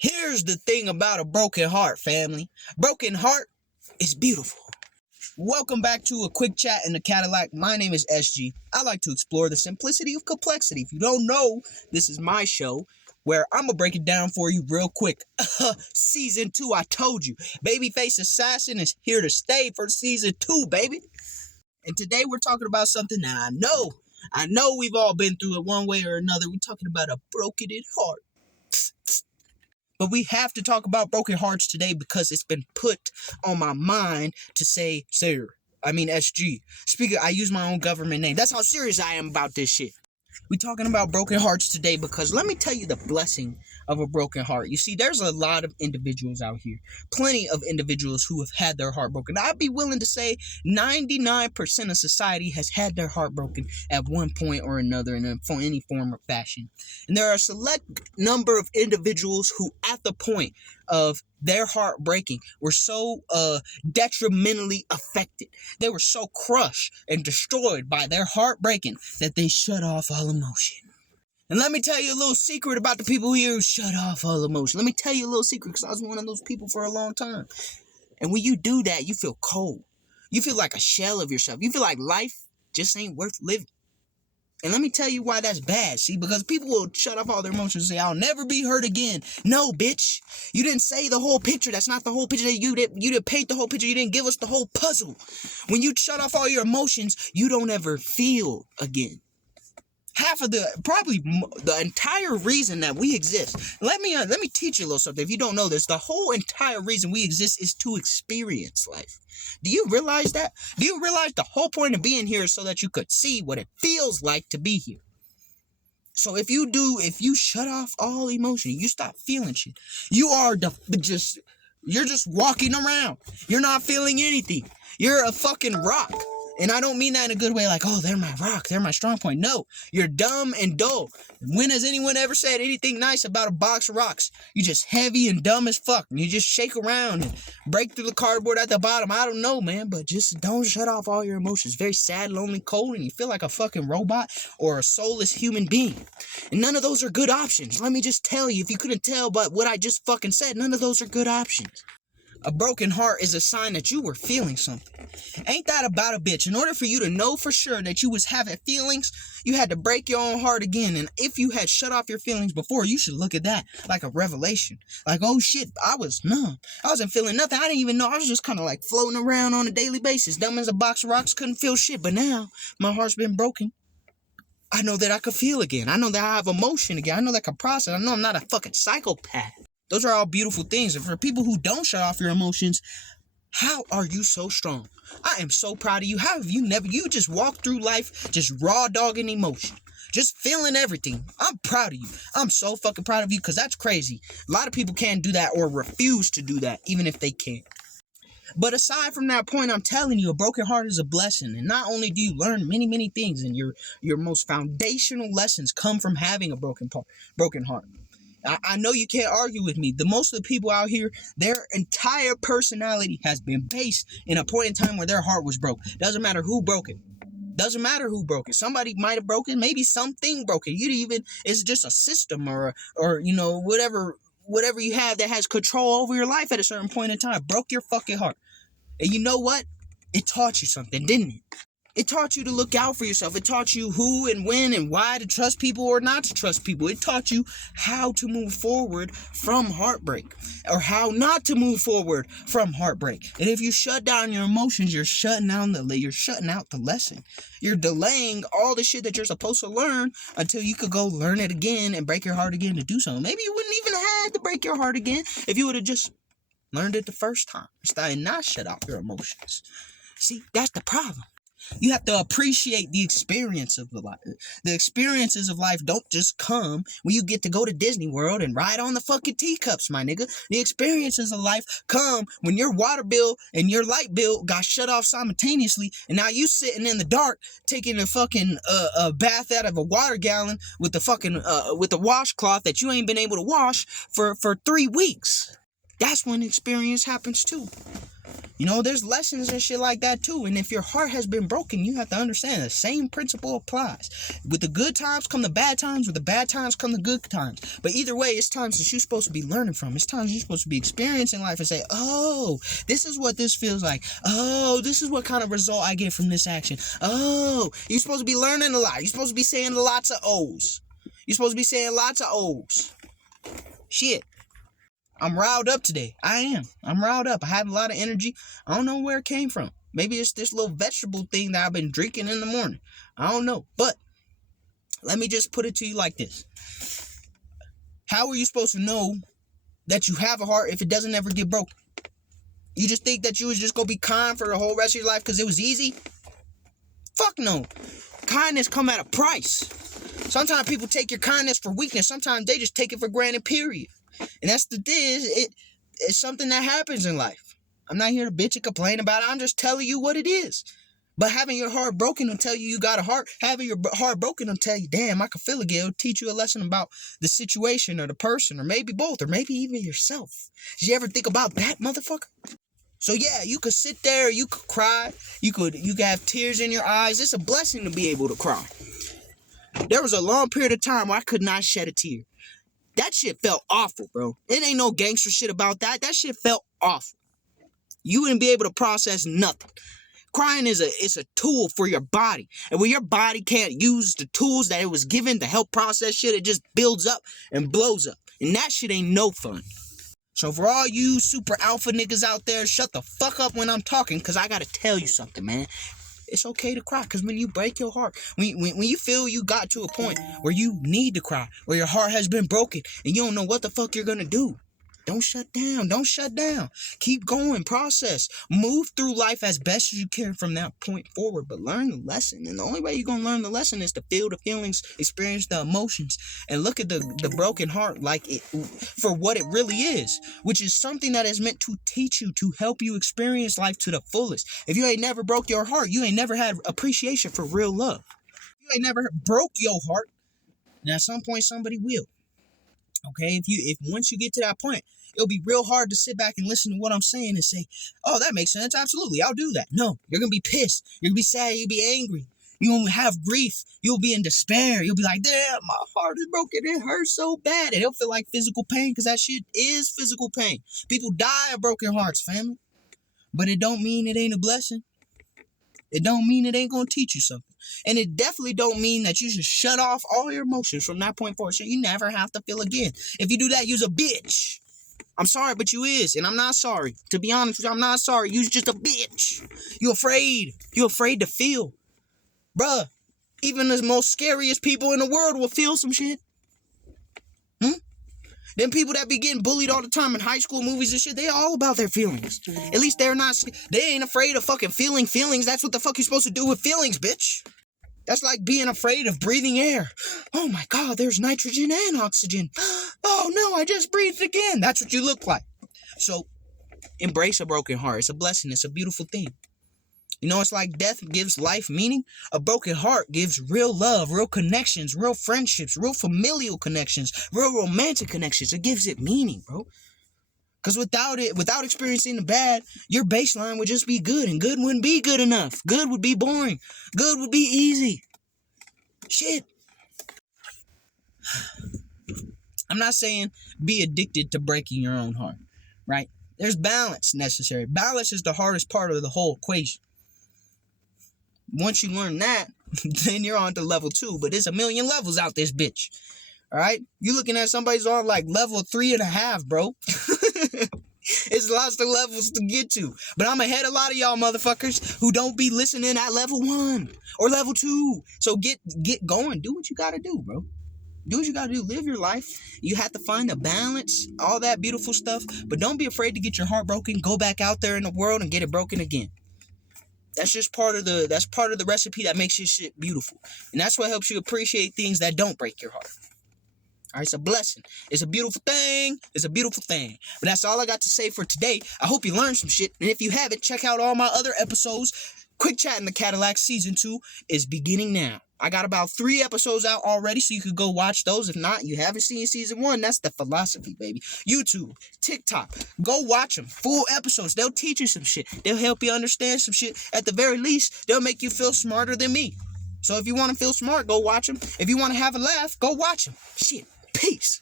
Here's the thing about a broken heart, family. Broken heart is beautiful. Welcome back to a quick chat in the Cadillac. My name is SG. I like to explore the simplicity of complexity. If you don't know, this is my show where I'm going to break it down for you real quick. Season 2, I told you. Babyface Assassin is here to stay for Season 2, baby. And today we're talking about something that I know we've all been through it one way or another. We're talking about a broken heart. But we have to talk about broken hearts today because it's been put on my mind to say, SG. Speaking, I use my own government name. That's how serious I am about this shit. We're talking about broken hearts today because let me tell you the blessing of a broken heart. You see, there's a lot of individuals out here, plenty of individuals who have had their heart broken. I'd be willing to say 99% of society has had their heart broken at one point or another in any form or fashion. And there are a select number of individuals who, at the point of their heart breaking, were so detrimentally affected. They were so crushed and destroyed by their heart breaking that they shut off all emotion. And let me tell you a little secret about the people here who shut off all emotion. Let me tell you a little secret because I was one of those people for a long time. And when you do that, you feel cold. You feel like a shell of yourself. You feel like life just ain't worth living. And let me tell you why that's bad, see? Because people will shut off all their emotions and say, I'll never be hurt again. No, bitch. You didn't say the whole picture. That's not the whole picture. You didn't paint the whole picture. You didn't give us the whole puzzle. When you shut off all your emotions, you don't ever feel again. The entire reason that we exist. Let me teach you a little something. If you don't know this, the whole entire reason we exist is to experience life. Do you realize that? Do you realize the whole point of being here is so that you could see what it feels like to be here? So if you shut off all emotion, you stop feeling shit. You're just walking around. You're not feeling anything. You're a fucking rock. And I don't mean that in a good way, like, oh, they're my rock, they're my strong point. No, you're dumb and dull. When has anyone ever said anything nice about a box of rocks? You're just heavy and dumb as fuck. And you just shake around and break through the cardboard at the bottom. I don't know, man, but just don't shut off all your emotions. Very sad, lonely, cold, and you feel like a fucking robot or a soulless human being. And none of those are good options. Let me just tell you, if you couldn't tell by what I just fucking said, none of those are good options. A broken heart is a sign that you were feeling something. Ain't that about a bitch? In order for you to know for sure that you was having feelings, you had to break your own heart again. And if you had shut off your feelings before, you should look at that like a revelation. Like, oh shit, I was numb. I wasn't feeling nothing. I didn't even know. I was just kind of like floating around on a daily basis. Dumb as a box of rocks, couldn't feel shit. But now, my heart's been broken. I know that I could feel again. I know that I have emotion again. I know that I can process. I know I'm not a fucking psychopath. Those are all beautiful things. And for people who don't shut off your emotions, how are you so strong? I am so proud of you. How have you just walked through life just raw dogging emotion, just feeling everything. I'm proud of you. I'm so fucking proud of you because that's crazy. A lot of people can't do that or refuse to do that, even if they can. But aside from that point, I'm telling you, a broken heart is a blessing. And not only do you learn many, many things, and your most foundational lessons come from having a broken heart. I know you can't argue with me. Most of the people out here, their entire personality has been based in a point in time where their heart was broke. Doesn't matter who broke it. Doesn't matter who broke it. Somebody might have broken. Maybe something broke it. It's just a system or whatever you have that has control over your life at a certain point in time broke your fucking heart. And you know what? It taught you something, didn't it? It taught you to look out for yourself. It taught you who and when and why to trust people or not to trust people. It taught you how to move forward from heartbreak or how not to move forward from heartbreak. And if you shut down your emotions, you're shutting out the lesson. You're delaying all the shit that you're supposed to learn until you could go learn it again and break your heart again to do so. Maybe you wouldn't even have to break your heart again if you would have just learned it the first time and not shut off your emotions. See, that's the problem. You have to appreciate the experience of the life. The experiences of life don't just come when you get to go to Disney World and ride on the fucking teacups, my nigga. The experiences of life come when your water bill and your light bill got shut off simultaneously, and now you sitting in the dark taking a fucking a bath out of a water gallon with the fucking with the washcloth that you ain't been able to wash for 3 weeks. That's when experience happens too. You know, there's lessons and shit like that too. And if your heart has been broken, you have to understand the same principle applies. With the good times come the bad times. With the bad times come the good times. But either way, it's times that you're supposed to be learning from. It's times you're supposed to be experiencing life and say, oh, this is what this feels like. Oh, this is what kind of result I get from this action. Oh, you're supposed to be learning a lot. You're supposed to be saying lots of O's. You're supposed to be saying lots of O's. Shit. I'm riled up today. I am. I'm riled up. I have a lot of energy. I don't know where it came from. Maybe it's this little vegetable thing that I've been drinking in the morning. I don't know. But let me just put it to you like this. How are you supposed to know that you have a heart if it doesn't ever get broken? You just think that you was just going to be kind for the whole rest of your life because it was easy? Fuck no. Kindness come at a price. Sometimes people take your kindness for weakness. Sometimes they just take it for granted, period. And that's the thing. It's something that happens in life. I'm not here to bitch and complain about it. I'm just telling you what it is. But having your heart broken will tell you got a heart. Having your heart broken will tell you, damn, I can feel again. It'll teach you a lesson about the situation or the person or maybe both or maybe even yourself. Did you ever think about that, motherfucker? So yeah, you could sit there, you could cry, you could have tears in your eyes. It's a blessing to be able to cry. There was a long period of time where I could not shed a tear. That shit felt awful, bro. It ain't no gangster shit about that. That shit felt awful. You wouldn't be able to process nothing. Crying is a tool for your body. And when your body can't use the tools that it was given to help process shit, it just builds up and blows up. And that shit ain't no fun. So for all you super alpha niggas out there, shut the fuck up when I'm talking, because I gotta tell you something, man. It's okay to cry, because when you break your heart, when you feel you got to a point where you need to cry, where your heart has been broken, and you don't know what the fuck you're gonna do, don't shut down. Don't shut down. Keep going. Process. Move through life as best as you can from that point forward, but learn the lesson. And the only way you're going to learn the lesson is to feel the feelings, experience the emotions, and look at the broken heart like it for what it really is, which is something that is meant to teach you, to help you experience life to the fullest. If you ain't never broke your heart, you ain't never had appreciation for real love. You ain't never broke your heart, and at some point somebody will. Okay, if once you get to that point, it'll be real hard to sit back and listen to what I'm saying and say, oh, that makes sense. Absolutely, I'll do that. No, you're going to be pissed. You're going to be sad. You'll be angry. You'll have grief. You'll be in despair. You'll be like, damn, my heart is broken. It hurts so bad. And it'll feel like physical pain because that shit is physical pain. People die of broken hearts, family. But it don't mean it ain't a blessing. It don't mean it ain't going to teach you something. And it definitely don't mean that you should shut off all your emotions from that point forward so you never have to feel again. If you do that, you's a bitch. I'm sorry, but you is, and I'm not sorry. To be honest with you, I'm not sorry. You's just a bitch. You afraid. You afraid to feel. Bruh, even the most scariest people in the world will feel some shit. Them people that be getting bullied all the time in high school movies and shit, they all about their feelings. At least they ain't afraid of fucking feeling feelings. That's what the fuck you're supposed to do with feelings, bitch. That's like being afraid of breathing air. Oh my God, there's nitrogen and oxygen. Oh no, I just breathed again. That's what you look like. So embrace a broken heart. It's a blessing. It's a beautiful thing. You know, it's like death gives life meaning. A broken heart gives real love, real connections, real friendships, real familial connections, real romantic connections. It gives it meaning, bro. Because without experiencing the bad, your baseline would just be good, and good wouldn't be good enough. Good would be boring. Good would be easy. Shit. I'm not saying be addicted to breaking your own heart, right? There's balance necessary. Balance is the hardest part of the whole equation. Once you learn that, then you're on to level 2. But there's a million levels out this bitch. All right? You're looking at somebody's on like level 3.5, bro. It's lots of levels to get to. But I'm ahead of a lot of y'all motherfuckers who don't be listening at level 1 or level 2. So get going. Do what you gotta do, bro. Do what you gotta do. Live your life. You have to find a balance, all that beautiful stuff. But don't be afraid to get your heart broken. Go back out there in the world and get it broken again. That's just part of the recipe that makes your shit beautiful. And that's what helps you appreciate things that don't break your heart. All right, it's a blessing. It's a beautiful thing. It's a beautiful thing. But that's all I got to say for today. I hope you learned some shit. And if you haven't, check out all my other episodes. Quick Chat in the Cadillac Season 2 is beginning now. I got about 3 episodes out already, so you could go watch those. If not, you haven't seen season 1, that's the philosophy, baby. YouTube, TikTok, go watch them. Full episodes. They'll teach you some shit. They'll help you understand some shit. At the very least, they'll make you feel smarter than me. So if you want to feel smart, go watch them. If you want to have a laugh, go watch them. Shit. Peace.